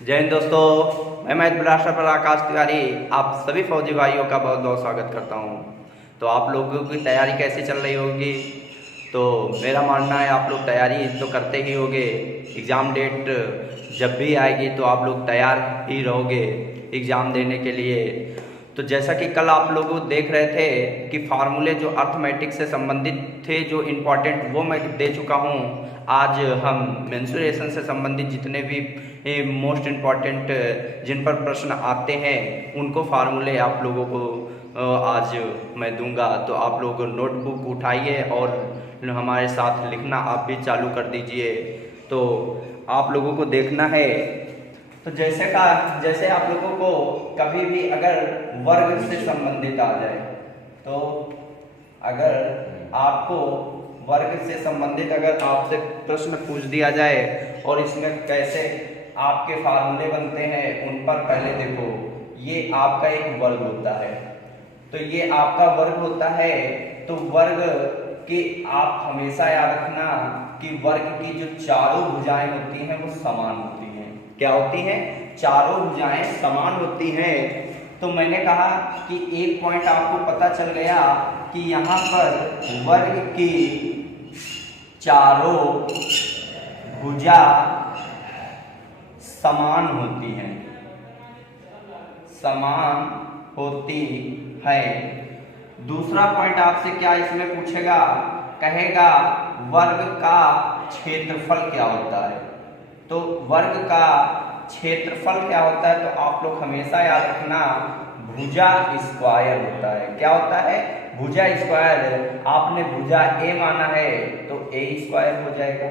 जय हिंद दोस्तों, मैं मैथ ब्लास्टर पर आकाश तिवारी आप सभी फौजी भाइयों का बहुत बहुत स्वागत करता हूं। तो आप लोगों की तैयारी कैसी चल रही होगी? तो मेरा मानना है आप लोग तैयारी तो करते ही होगे। एग्ज़ाम डेट जब भी आएगी तो आप लोग तैयार ही रहोगे एग्ज़ाम देने के लिए। तो जैसा कि कल आप लोग देख रहे थे कि फार्मूले जो अर्थमेटिक्स से संबंधित थे जो इम्पॉर्टेंट वो मैं दे चुका हूँ। आज हम मेंसुरेशन से संबंधित जितने भी मोस्ट इम्पॉर्टेंट जिन पर प्रश्न आते हैं उनको फार्मूले आप लोगों को आज मैं दूंगा। तो आप लोग नोटबुक उठाइए और हमारे साथ लिखना आप भी चालू कर दीजिए। तो आप लोगों को देखना है तो जैसे आप लोगों को कभी भी अगर वर्ग से संबंधित आ जाए तो अगर आपको वर्ग से संबंधित अगर आपसे प्रश्न पूछ दिया जाए और इसमें कैसे आपके फार्मूले बनते हैं उन पर पहले देखो। ये आपका एक वर्ग होता है, तो ये आपका वर्ग होता है। तो वर्ग के आप हमेशा याद रखना कि वर्ग की जो चारों भुजाएं होती हैं वो समान होती हैं। क्या होती हैं? चारों भुजाएं समान होती हैं। तो मैंने कहा कि एक पॉइंट आपको पता चल गया कि यहाँ पर वर्ग की चारों भुजा समान होती हैं, समान होती है। दूसरा पॉइंट आपसे क्या इसमें पूछेगा, कहेगा वर्ग का क्षेत्रफल क्या होता है। तो वर्ग का क्षेत्रफल क्या होता है तो आप लोग हमेशा याद रखना भुजा स्क्वायर होता है। क्या होता है? भुजा स्क्वायर। आपने भुजा ए माना है तो ए स्क्वायर हो जाएगा।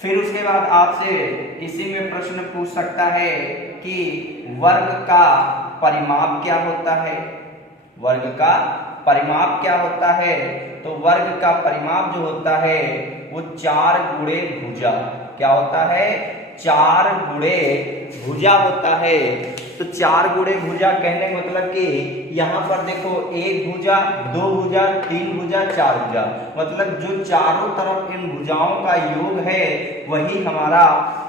फिर उसके बाद आपसे इसी में प्रश्न पूछ सकता है कि वर्ग का परिमाप क्या होता है। वर्ग का परिमाप क्या होता है? तो वर्ग का परिमाप जो होता है वो 4 गुणे भुजा। क्या होता है? 4 गुणे भुजा होता है। तो 4 गुणे भुजा कहने का मतलब कि यहाँ पर देखो 1 भुजा, 2 भुजा, 3 भुजा, 4 भुजा, मतलब जो चारों तरफ इन भुजाओं का योग है वही हमारा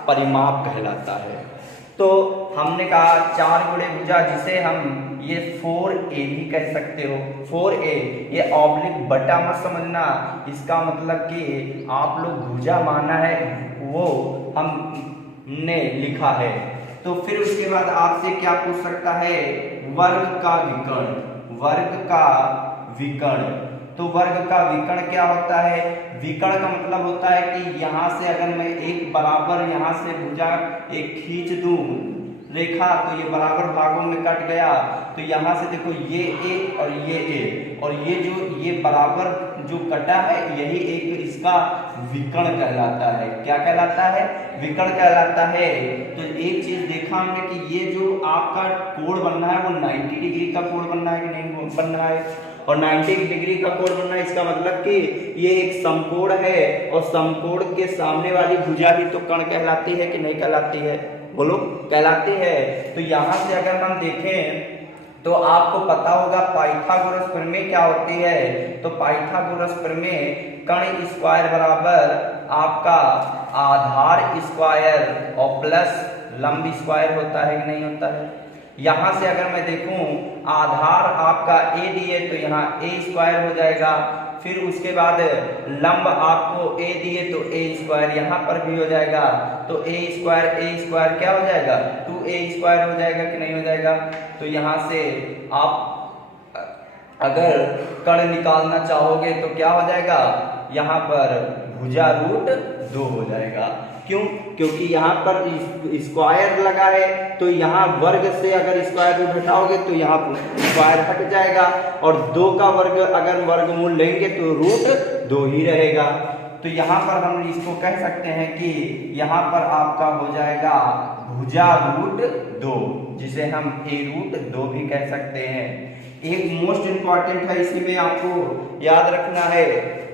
परिमाप कहलाता है। तो हमने कहा 4 गुणे भुजा, जिसे हम ये 4a भी कह सकते हो। 4a ये ऑब्लिक बटा मत समझना, इसका मतलब कि आप लोग भुजा माना है वो हमने लिखा है। तो फिर उसके बाद आपसे क्या पूछ सकता है, वर्ग का विकर्ण। वर्ग का विकर्ण, तो वर्ग का विकर्ण क्या होता है? विकर्ण का मतलब होता है कि यहाँ से अगर मैं एक बराबर यहाँ से भुजा एक खींच दूं रेखा तो ये बराबर भागों में कट गया। तो यहाँ से देखो ये ए और ये बराबर जो कटा है यही एक इसका विकर्ण कहलाता है। क्या कहलाता है? विकर्ण कहलाता है। तो एक चीज देखा हमने कि ये जो आपका कोण बनना है वो 90 डिग्री का कोण बनना है कि नहीं बनना है, और 90 डिग्री का कोण बनना है इसका मतलब कि ये एक समकोण है और समकोण के सामने वाली भुजा ही तो कर्ण कहलाती है कि नहीं कहलाती है? बोलो, कहलाती है। तो यहाँ से अगर हम देखें तो आपको पता होगा पाइथागोरस प्रमेय क्या होती है। तो पाइथागोरस प्रमेय कर्ण स्क्वायर बराबर आपका आधार स्क्वायर और प्लस लंब स्क्वायर होता है कि नहीं होता है। यहाँ से अगर मैं देखूं आधार आपका ए दिए तो यहाँ ए स्क्वायर हो जाएगा। फिर उसके बाद लंब आपको ए दिए तो ए स्क्वायर यहाँ पर भी हो जाएगा। तो ए स्क्वायर क्या हो जाएगा? 2a स्क्वायर हो जाएगा कि नहीं हो जाएगा। तो यहाँ से आप अगर कर्ण निकालना चाहोगे तो क्या हो जाएगा? यहाँ पर भुजा √2 हो जाएगा। क्यों? क्योंकि यहाँ पर स्क्वायर लगा है तो यहाँ वर्ग से अगर स्क्वायर रूट हटाओगे तो यहाँ स्क्वायर हट जाएगा, और 2 का वर्ग अगर वर्गमूल लेंगे तो √2 ही रहेगा। तो यहाँ पर हम इसको कह सकते हैं कि यहाँ पर आपका हो जाएगा भुजा √2, जिसे हम a√2 भी कह सकते हैं। एक मोस्ट इंपॉर्टेंट है, इसी में आपको याद रखना है।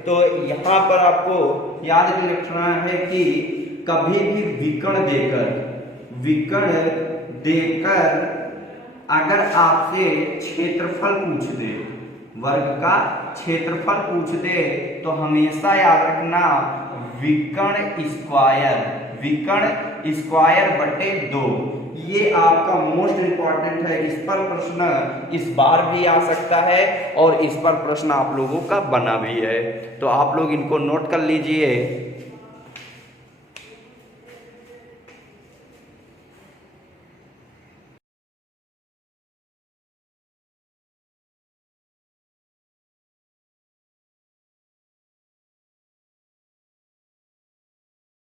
तो यहाँ पर आपको याद रखना है कि कभी भी विकर्ण देकर अगर आपसे क्षेत्रफल पूछ दे, वर्ग का क्षेत्रफल पूछ दे, तो हमेशा याद रखना विकर्ण विकर्ण स्क्वायर बटे 2। ये आपका मोस्ट इंपॉर्टेंट है, इस पर प्रश्न इस बार भी आ सकता है और इस पर प्रश्न आप लोगों का बना भी है, तो आप लोग इनको नोट कर लीजिए।